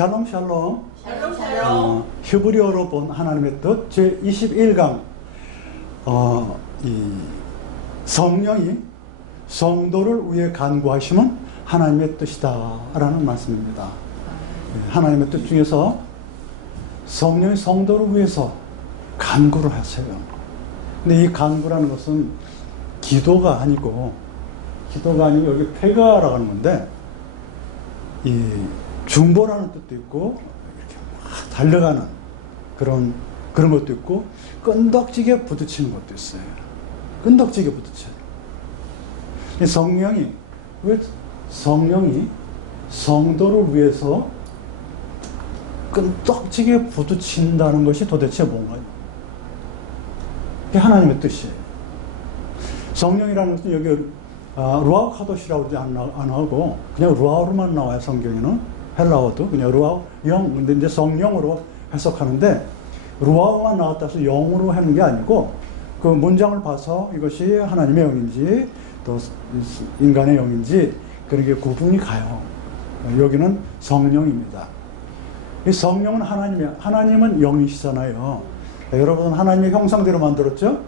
샬롬 샬롬. 샬롬 샬롬. 히브리어로 본 하나님의 뜻 제21강 이 성령이 성도를 위해 간구하시면 하나님의 뜻이다 라는 말씀입니다. 하나님의 뜻 중에서 성령이 성도를 위해서 간구를 하세요. 근데 이 간구라는 것은 기도가 아니고 여기 폐가라고 하는 건데 이 중보라는 뜻도 있고 이렇게 막 달려가는 그런 것도 있고 끈덕지게 부딪히는 것도 있어요. 끈덕지게 부딪혀요. 성령이 성도를 위해서 끈덕지게 부딪힌다는 것이 도대체 뭔가요? 그게 하나님의 뜻이에요. 성령이라는 것은 여기 루아우 카도시라고 안 하고 그냥 루아우로만 나와요. 성경에는 헬라어도 그냥 루아우 영, 근데 이제 성령으로 해석하는데 루아우만 나왔다 해서 영으로 하는 게 아니고 그 문장을 봐서 이것이 하나님의 영인지 또 인간의 영인지 그런 게 구분이 가요. 여기는 성령입니다. 이 성령은 하나님은 영이시잖아요. 여러분은 하나님의 형상대로 만들었죠?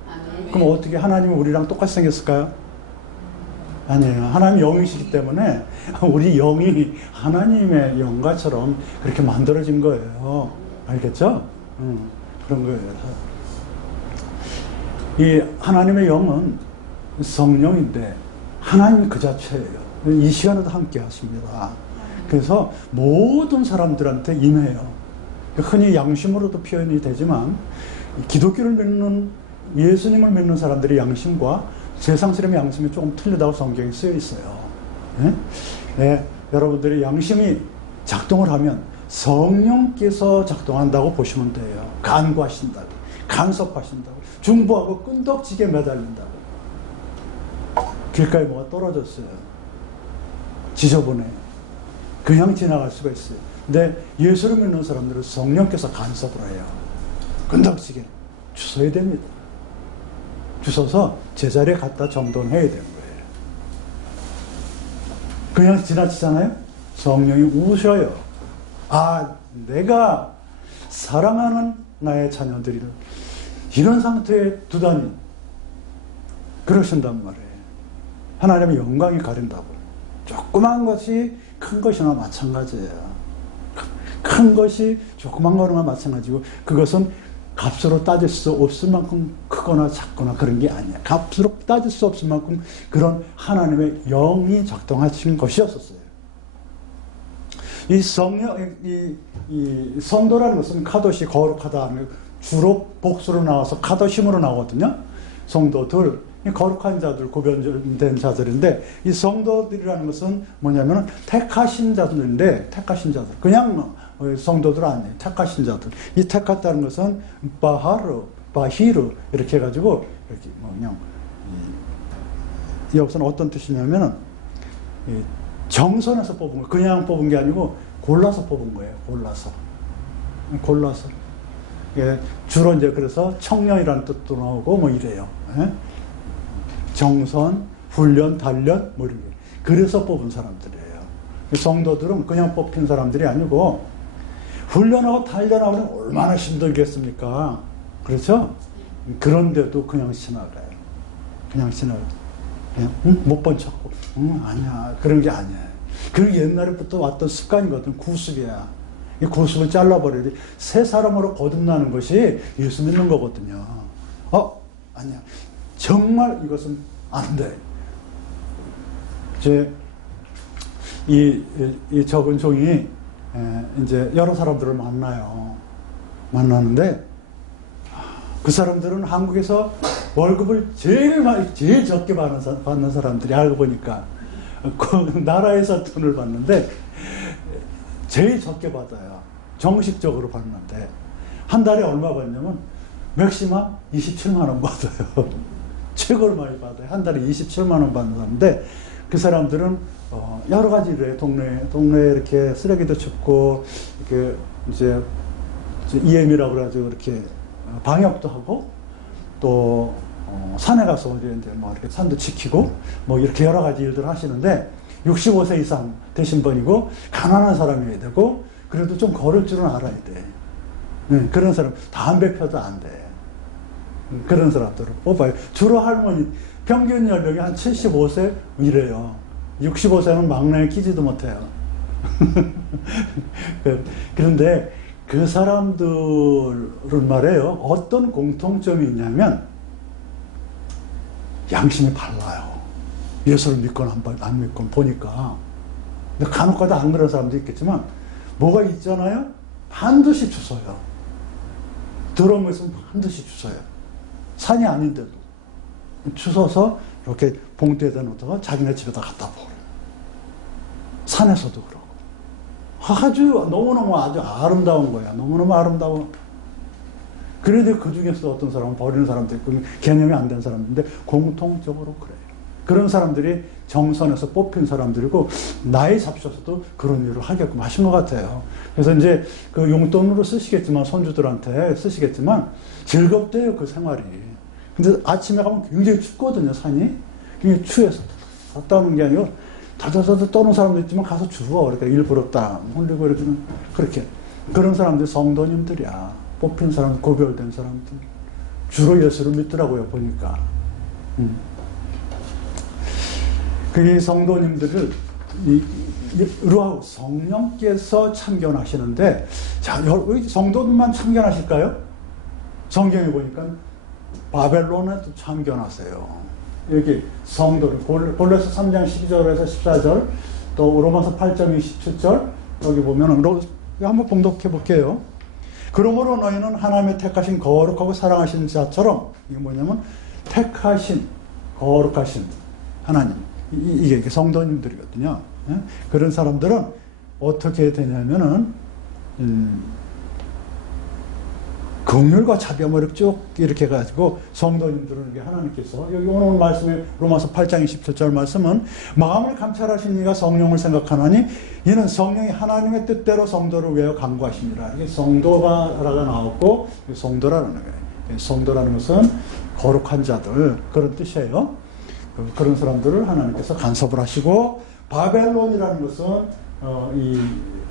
그럼 어떻게 하나님은 우리랑 똑같이 생겼을까요? 아니에요. 하나님 영이시기 때문에 우리 영이 하나님의 영과처럼 그렇게 만들어진 거예요. 알겠죠? 그런 거예요. 이 하나님의 영은 성령인데 하나님 그 자체예요. 이 시간에도 함께 하십니다. 그래서 모든 사람들한테 임해요. 흔히 양심으로도 표현이 되지만 기독교를 믿는 예수님을 믿는 사람들의 양심과 세상 사람의 양심이 조금 틀리다고 성경에 쓰여 있어요. 여러분들의 양심이 작동을 하면 성령께서 작동한다고 보시면 돼요. 간구하신다고, 간섭하신다고, 중보하고 끈덕지게 매달린다고. 길가에 뭐가 떨어졌어요. 지저분해. 그냥 지나갈 수가 있어요. 근데 예수를 믿는 사람들은 성령께서 간섭을 해요. 끈덕지게 주워야 됩니다. 주워서 제자리에 갖다 정돈해야 되는 거예요. 그냥 지나치잖아요. 성령이 우셔요. 내가 사랑하는 나의 자녀들이 이런 상태에 두다니 그러신단 말이에요. 하나님의 영광이 가린다고. 조그만 것이 큰 것이나 마찬가지예요. 큰 것이 조그만 거나 마찬가지고 그것은 값으로 따질 수 없을 만큼 크거나 작거나 그런 게 아니야. 값으로 따질 수 없을 만큼 그런 하나님의 영이 작동하신 것이었었어요. 이 성도라는 것은 카도시 거룩하다 하는 주로 복수로 나와서 카도심으로 나오거든요. 성도들, 거룩한 자들, 구별된 자들인데 이 성도들이라는 것은 뭐냐면 택하신 자들인데 그냥 성도들 아니에요. 택하신 자들. 이 택했다는 것은 바히르 이렇게 해가지고 이렇게 그냥 여기서는 어떤 뜻이냐면은 정선에서 뽑은 거, 그냥 뽑은 게 아니고 골라서 뽑은 거예요. 골라서. 주로 이제 그래서 청년이라는 뜻도 나오고 뭐 이래요. 정선, 훈련, 단련 뭐 이런 거. 그래서 뽑은 사람들이에요. 성도들은 그냥 뽑힌 사람들이 아니고 훈련하고 단련하고 얼마나 힘들겠습니까? 그렇죠? 그런데도 그냥 지나가요. 못 본 척하고 아니야. 그런 게 아니에요. 그 옛날부터 왔던 습관이거든. 구습이야. 이 구습을 잘라버려야지. 새 사람으로 거듭나는 것이 예수 믿는 거거든요. 아니야. 정말 이것은 안 돼. 이 적은 종이 이제 여러 사람들을 만나는데 그 사람들은 한국에서 월급을 제일 적게 받는 사람들이 알고 보니까 그 나라에서 돈을 받는데 제일 적게 받아요. 정식적으로 받는데 한 달에 얼마 받냐면 맥시멈 27만 원 받아요. 최고를 많이 받아요. 한 달에 27만 원 받는 사람인데 그 사람들은 여러 가지 일을 해요. 동네에 이렇게 쓰레기도 줍고 이렇게 이제 EM이라고 그래가지고 이렇게 방역도 하고 또 산에 가서 이제 뭐 이렇게 산도 지키고 뭐 이렇게 여러 가지 일들을 하시는데 65세 이상 되신 분이고 가난한 사람이어야 되고 그래도 좀 걸을 줄은 알아야 돼. 그런 사람, 담배 펴도 안 돼. 그런 사람들을 뽑아요. 주로 할머니, 평균 연령이 한 75세 이래요. 65세는 막내에 끼지도 못해요. 그런데 그 사람들은 말이에요. 어떤 공통점이 있냐면 양심이 발라요. 예수를 믿거나 안 믿거나 보니까. 근데 간혹가다 안 그런 사람도 있겠지만 뭐가 있잖아요. 반드시 주워요. 더러운 것은 반드시 주워요. 산이 아닌데도 주워서 이렇게 봉투에다 놓다가 자기네 집에다 갖다 버려요. 산에서도 그러고. 아주 너무너무 아주 아름다운 거야. 너무너무 아름다워. 그래도 그 중에서 어떤 사람은 버리는 사람도 있고 개념이 안 된 사람인데 공통적으로 그래요. 그런 사람들이 정선에서 뽑힌 사람들이고 나이 잡셔서도 그런 일을 하게끔 하신 것 같아요. 그래서 이제 그 용돈으로 쓰시겠지만 손주들한테 쓰시겠지만 즐겁대요 그 생활이. 근데 아침에 가면 굉장히 춥거든요 산이. 굉장히 추해서 갔다 오는 게 아니고 다다다다 떠는 사람도 있지만 가서 주워. 그러니까 일부러 딱 흘리고 이렇게 그렇게 그런 사람들이 성도님들이야. 뽑힌 사람, 고별된 사람들. 주로 예수를 믿더라고요 보니까. 그 성도님들을 이러하고 성령께서 참견하시는데, 자, 성도들만 참견하실까요? 성경에 보니까 바벨론에도 참견하세요. 여기 성도를 골로새 3장 12절에서 14절, 또 로마서 8장 27절 여기 보면은 한번 봉독해 볼게요. 그러므로 너희는 하나님의 택하신 거룩하고 사랑하신 자처럼, 이게 뭐냐면 택하신 거룩하신 하나님, 이게 성도님들이거든요. 그런 사람들은 어떻게 되냐면은 긍휼과 자비함을 쭉 이렇게 가지고 성도님들은 하나님께서 여기 오늘 말씀에 로마서 8장 27절 말씀은 마음을 감찰하신 이가 성령을 생각하나니 이는 성령이 하나님의 뜻대로 성도를 위하여 간구하시니라. 이게 성도가라가 나왔고 성도라는 거예요. 성도라는 것은 거룩한 자들 그런 뜻이에요. 그런 사람들을 하나님께서 간섭을 하시고 바벨론이라는 것은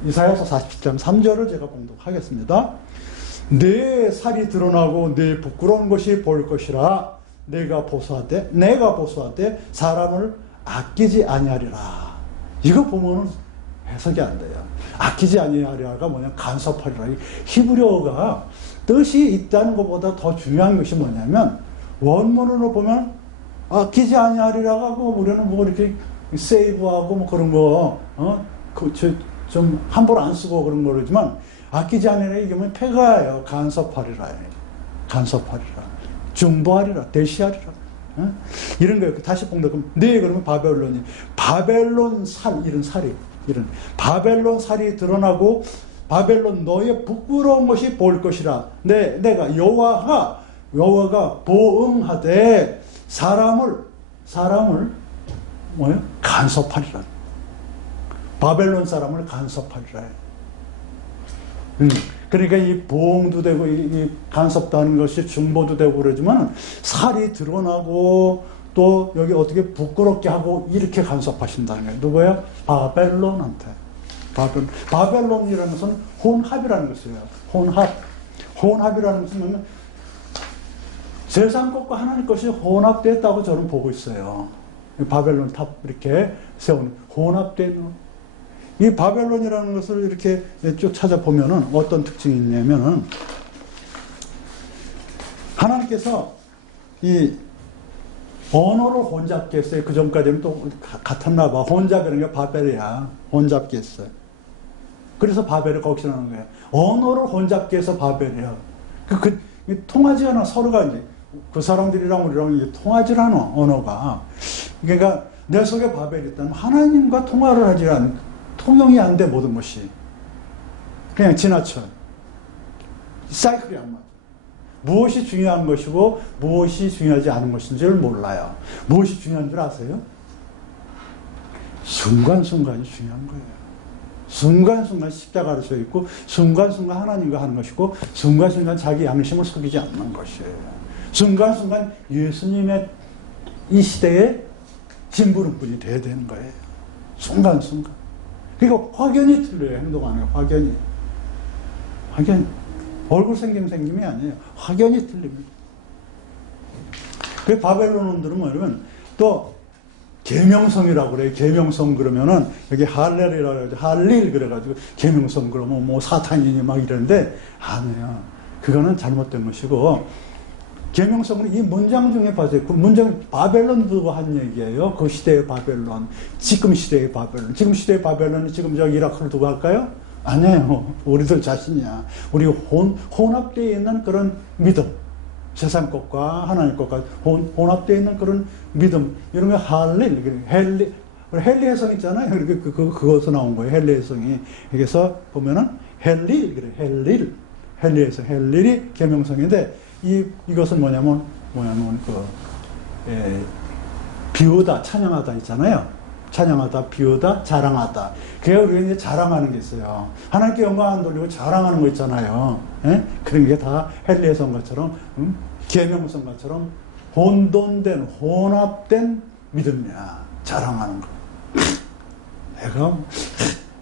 이사야서 47장 3절을 제가 봉독하겠습니다. 내 살이 드러나고 내 부끄러운 것이 보일 것이라 내가 보수하되 사람을 아끼지 아니하리라. 이거 보면은 해석이 안 돼요. 아끼지 아니하리라가 뭐냐 간섭하리라. 히브리어가 뜻이 있다는 것보다 더 중요한 것이 뭐냐면 원문으로 보면 아끼지 아니하리라가 우리는 뭐 이렇게 세이브하고 뭐 그런 거 좀 함부로 안 쓰고 그런 거지만 아끼지 아니하리라 이게 뭐 폐가예요. 간섭하리라. 중보하리라. 대시하리라. 이런 거예요. 다시 봉독하면 그러면 바벨론 바벨론 살이 드러나고 바벨론 너의 부끄러운 것이 보일 것이라. 내가 여호와가 보응하되 사람을 간섭하리라. 바벨론 사람을 간섭하리라. 그러니까 이 보응도 되고 이 간섭도 하는 것이 중보도 되고 그러지만 살이 드러나고 또 여기 어떻게 부끄럽게 하고 이렇게 간섭하신다는 거예요. 누구예요? 바벨론한테. 바벨론이라는 것은 혼합이라는 것이에요. 혼합이라는 것은 세상 것과 하나님 것이 혼합됐다고 저는 보고 있어요. 바벨론 탑 이렇게 세우는 혼합된 이 바벨론이라는 것을 이렇게 쭉 찾아보면은 어떤 특징이 있냐면은 하나님께서 이 언어를 혼잡게 했어요. 그 전까지는 또 같았나 봐. 혼잡이라는 게 바벨이야. 혼잡게 했어요. 그래서 바벨을 거기서 나오는 거예요. 언어를 혼잡게 해서 바벨이야. 통하지 않아. 서로가 이제 그 사람들이랑 우리랑 통하지 않아. 언어가. 그러니까 내 속에 바벨이 있다면 하나님과 통화를 하지 않는 통용이 안 돼, 모든 것이. 그냥 지나쳐. 사이클이 안 맞아. 무엇이 중요한 것이고, 무엇이 중요하지 않은 것인지를 몰라요. 무엇이 중요한 줄 아세요? 순간순간이 중요한 거예요. 순간순간 십자가를 서 있고, 순간순간 하나님과 하는 것이고, 순간순간 자기 양심을 속이지 않는 것이에요. 순간순간 예수님의 이 시대의 심부름꾼이 돼야 되는 거예요. 순간순간. 그러니까 확연히 틀려요. 행동하는 게 확연히. 확연히. 얼굴 생김이 아니에요. 확연히 틀립니다. 그 바벨론인들은 뭐냐면 또 계명성이라고 그래요. 계명성 그러면은 여기 할렐이라고 그러죠. 할릴 그래가지고 계명성 그러면 뭐 사탄이니 막 이러는데 아니에요. 그거는 잘못된 것이고 계명성은 이 문장 중에 봐세요. 그 문장 바벨론 두고 한 얘기예요. 그 시대의 바벨론, 지금 시대의 바벨론. 지금 시대의 바벨론이 지금 저 이라크를 두고 할까요? 아니에요. 우리들 자신이야. 우리 혼합되어 있는 그런 믿음. 세상 것과 하나님 것과 혼합되어 있는 그런 믿음. 이런 게 할릴, 헬리 해성 있잖아요. 그것에서 나온 거예요. 헬리 해성이. 여기서 보면은 헬릴, 그래. 헬리 해성. 헬릴이 계명성인데, 이것은 뭐냐면, 비우다, 찬양하다 있잖아요. 찬양하다, 비우다, 자랑하다. 그게 우리가 이제 자랑하는 게 있어요. 하나님께 영광 안 돌리고 자랑하는 거 있잖아요. 예? 그런 게 다 헬리의 성가처럼, 계명성 것처럼 혼돈된, 혼합된 믿음이야. 자랑하는 거. 내가,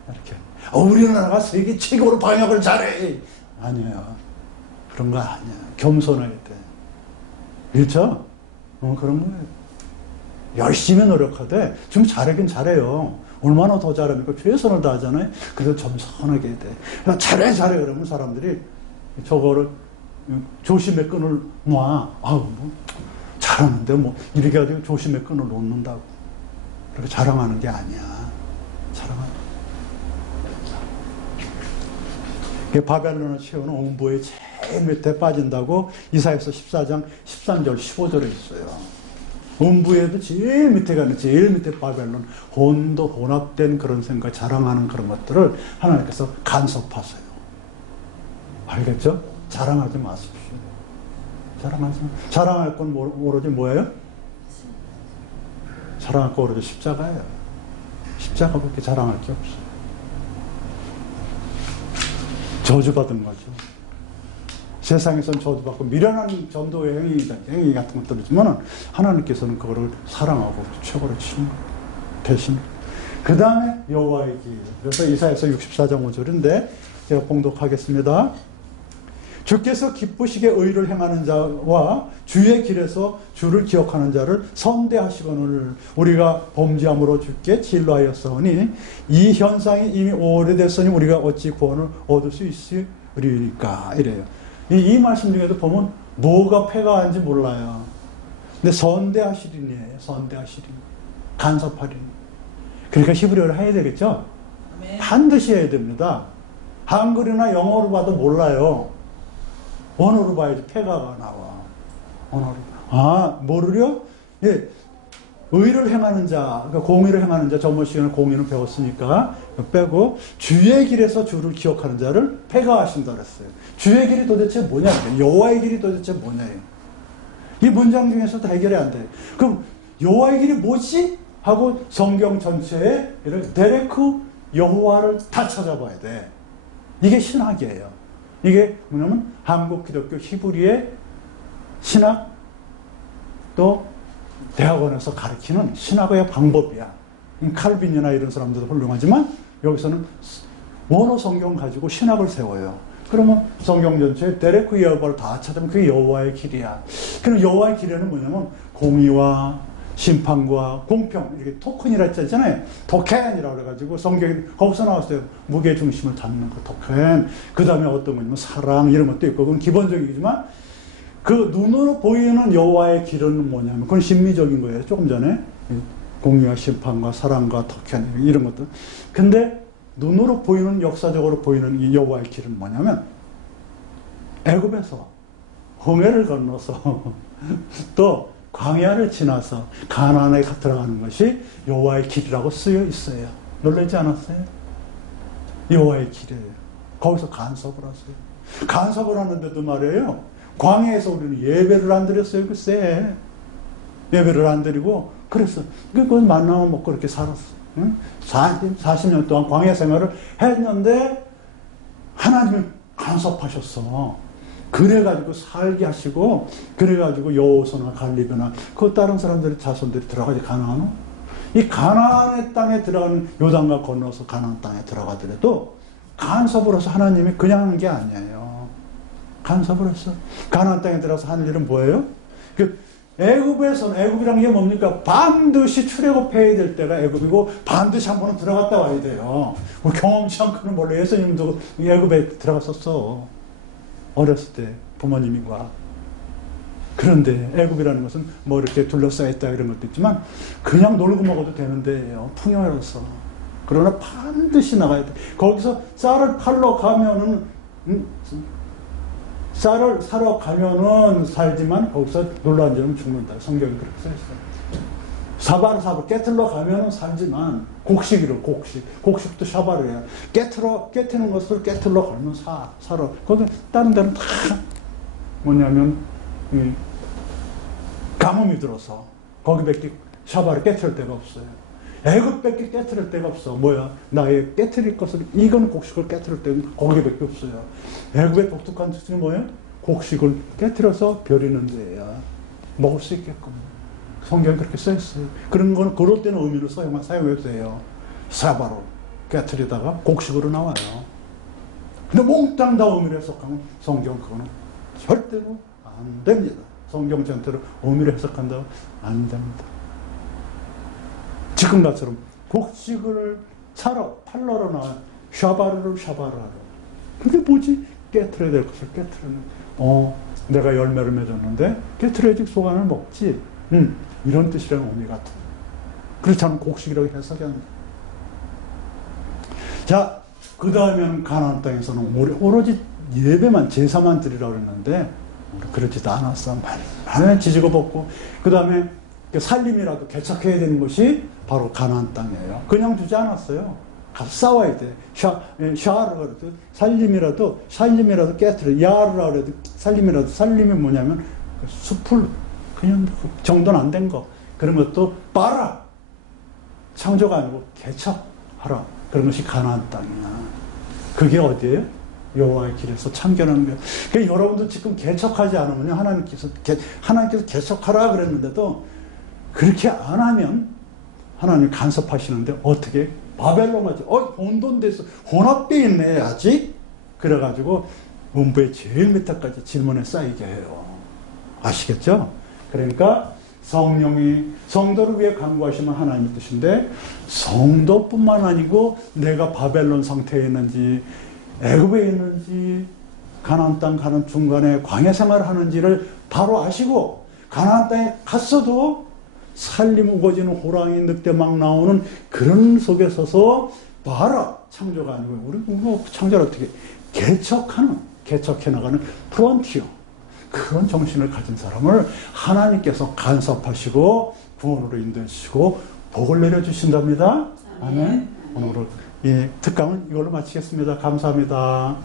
이렇게. 우리나라가 세계 최고로 방역을 잘해. 아니에요. 그런 거 아니야. 겸손할 때. 그렇죠? 그런 거예요. 열심히 노력하되 좀 잘하긴 잘해요. 얼마나 더 잘합니까? 최선을 다하잖아요. 그래도 겸손하게 해야 돼. 잘해 그러면 사람들이 저거를 조심의 끈을 놔. 잘하는데 이렇게 가지고 조심의 끈을 놓는다고. 그렇게 자랑하는 게 아니야. 자랑하는 게. 바벨론을 채우는 옹부의 제일 밑에 빠진다고 이사야서 14장 13절 15절에 있어요. 음부에도 제일 밑에 가는 제일 밑에 바벨론 혼합된 그런 생각 자랑하는 그런 것들을 하나님께서 간섭하세요. 알겠죠? 자랑하지 마십시오. 자랑할 건 오로지 뭐예요? 자랑할 건 오로지 십자가예요. 십자가밖에 자랑할 게 없어요. 저주받은 거죠. 세상에선 저주받고 미련한 전도의 행위 같은 것들을 있지만 하나님께서는 그거를 사랑하고 최고로 치는 대신. 그 다음에 여호와의 길. 그래서 이사야서 64장 5절인데 제가 봉독하겠습니다. 주께서 기쁘시게 의를 행하는 자와 주의 길에서 주를 기억하는 자를 선대하시거늘 우리가 범죄함으로 주께 진노하였사오니 이 현상이 이미 오래됐으니 우리가 어찌 구원을 얻을 수 있으리까 이래요. 이 말씀 중에도 보면 뭐가 폐가한지 몰라요. 근데 선대하시리니에요. 선대하시리니. 간섭하리니. 그러니까 히브리어를 해야 되겠죠? 네. 반드시 해야 됩니다. 한글이나 영어로 봐도 몰라요. 언어로 봐야지 폐가가 나와. 언어로. 모르려? 예. 의를 행하는 자, 그러니까 공의를 행하는 자, 저번 시간에 공의는 배웠으니까 빼고 주의 길에서 주를 기억하는 자를 폐가하신다 그랬어요. 주의 길이 도대체 뭐냐? 여호와의 길이 도대체 뭐냐요? 이 문장 중에서도 해결이 안 돼. 그럼 여호와의 길이 뭐지? 하고 성경 전체에 데레크 여호와를 다 찾아봐야 돼. 이게 신학이에요. 이게 뭐냐면 한국 기독교 히브리의 신학 또 대학원에서 가르치는 신학의 방법이야. 칼빈이나 이런 사람들도 훌륭하지만 여기서는 원어 성경 가지고 신학을 세워요. 그러면 성경 전체에 데레크 여호와를 다 찾으면 그게 여호와의 길이야. 그럼 여호와의 길에는 뭐냐면 공의와 심판과 공평 이렇게 토큰이라 했잖아요. 토켄이라고 그래가지고 성경이 거기서 나왔어요. 무게 중심을 잡는 거 토켄. 그 다음에 어떤 거냐면 사랑 이런 것도 있고 그건 기본적이지만 그 눈으로 보이는 여호와의 길은 뭐냐면 그건 심미적인 거예요. 조금 전에 공의와 심판과 사랑과 토켄 이런 것들. 근데 눈으로 보이는 역사적으로 보이는 이 여호와의 길은 뭐냐면 애굽에서 홍해를 건너서 또 광야를 지나서 가나안에 들어가는 것이 여호와의 길이라고 쓰여 있어요. 놀라지 않았어요? 여호와의 길이에요. 거기서 간섭을 하세요. 간섭을 하는데도 말이에요. 광야에서 우리는 예배를 안 드렸어요. 글쎄. 예배를 안 드리고 그랬어. 그건 만나면 먹고 그렇게 살았어. 응? 40년 동안 광야 생활을 했는데 하나님이 간섭하셨어. 그래가지고 살게 하시고 그래가지고 여호수아나 갈렙이나 그 다른 사람들의 자손들이 들어가지 가나안은 이 가나안의 땅에 들어가는 요단강 건너서 가나안 땅에 들어가더라도 간섭을 해서 하나님이 그냥 하는 게 아니에요. 간섭을 했어. 가나안 땅에 들어서 하는 일은 뭐예요? 애굽에서는, 애굽이란 게 뭡니까? 반드시 출애굽해야 될 때가 애굽이고 반드시 한 번은 들어갔다 와야 돼요. 우리 경험치 않고는 원래 예수님도 애굽에 들어갔었어. 어렸을 때 부모님과. 그런데 애굽이라는 것은 뭐 이렇게 둘러싸여 있다 이런 것도 있지만 그냥 놀고 먹어도 되는 데예요. 풍요로서. 그러나 반드시 나가야 돼. 거기서 쌀을 팔러 가면은 쌀을 사러 가면은 살지만 거기서 놀러 앉으면 죽는다. 성경이 그렇게 써있어요. 사바를 사러 깨틀러 가면은 살지만 곡식이로 곡식도 샤바르야. 깨트는 것을 깨틀러 가면 사러. 거기 다른 데는 다 뭐냐면 가뭄이 들어서 거기밖에 샤바를 깨트릴 데가 없어요. 애굽밖에 깨트릴 데가 없어. 뭐야? 나의 깨트릴 것을 익은 곡식을 깨트릴 데는 거기밖에 없어요. 애굽의 독특한 특징이 뭐예요? 곡식을 깨트려서 벼리는 데야. 먹을 수 있게끔. 성경에 그렇게 써있어요. 그런 건 그럴 때는 의미로 사용해도 돼요. 샤바로 깨트리다가 곡식으로 나와요. 근데 몽땅 다 의미로 해석하면 성경 그거는 절대로 안 됩니다. 성경 전체로 의미로 해석한다고 안 됩니다. 지금같처럼 곡식을 사러 팔러로 나와 샤바르를 샤바르하러. 그게 뭐지? 깨트려야 될 것을 깨트리는. 내가 열매를 맺었는데 깨트려야지 소간을 먹지. 이런 뜻이라는 의미 같은. 그렇지 않으면 곡식이라고 해석이 안 돼. 자, 그 다음에는 가나안 땅에서는 오로지 예배만 제사만 드리라고 그랬는데 그렇지도 않았어. 많이 지지고 벗고 그 다음에 살림이라도 개척해야 되는 것이 바로 가나안 땅이에요. 그냥 두지 않았어요. 가서 싸워야 돼. 샤르가 그래도 살림이라도 깨트려. 야르라 그래도 살림이 뭐냐면 숲을 그냥 그 정도는 안 된 거. 그런 것도 빨아. 창조가 아니고 개척하라. 그런 것이 가나안 땅이야. 그게 어디예요? 여호와의 길에서 참견하는 거예요. 그러니까 여러분도 지금 개척하지 않으면 하나님께서 개척하라 그랬는데도 그렇게 안 하면 하나님 간섭하시는데 어떻게? 바벨론 같이 혼돈돼서 혼합돼 있네 아직? 그래가지고 문부의 제일 밑에까지 질문에 쌓이게 해요. 아시겠죠? 그러니까 성령이 성도를 위해 간구하시면 하나님의 뜻인데 성도뿐만 아니고 내가 바벨론 상태에 있는지 애굽에 있는지 가나안 땅 가는 중간에 광야 생활을 하는지를 바로 아시고 가나안 땅에 갔어도 살림 우거지는 호랑이 늑대 막 나오는 그런 속에 서서 봐라. 창조가 아니고 우리 뭐 창조를 어떻게 개척해 나가는 프론티어 그런 정신을 가진 사람을 하나님께서 간섭하시고 구원으로 인도해 주시고 복을 내려주신답니다. 아멘. 오늘 이 특강은 이걸로 마치겠습니다. 감사합니다.